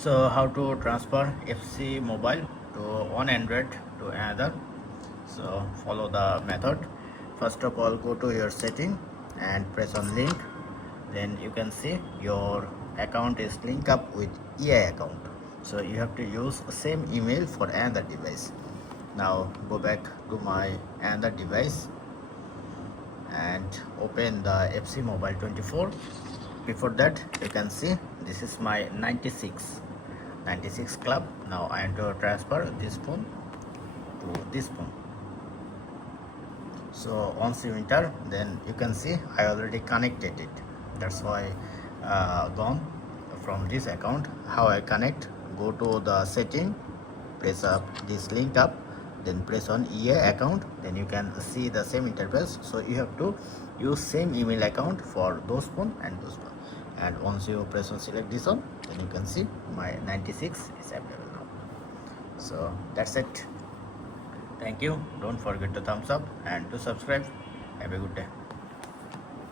So how to transfer FC mobile to one Android to another? So follow the method. First of all, go to your setting and press on link. Then you can see your account is linked up with EI account. So you have to use same email for another device. Now go back to my another device and open the FC Mobile 24. Before that, you can see this is my 96 club. Now I am to transfer this phone to this phone. So once you enter, then you can see I already connected it. That's why gone from this account. How I connect? Go to the setting, press up this link up, then press on EA account. Then you can see the same interface. So you have to use same email account for those phone and those phone. And once you press on select this one, then you can see my 96 is available now. So that's it. Thank you. Don't forget to thumbs up and to subscribe. Have a good day.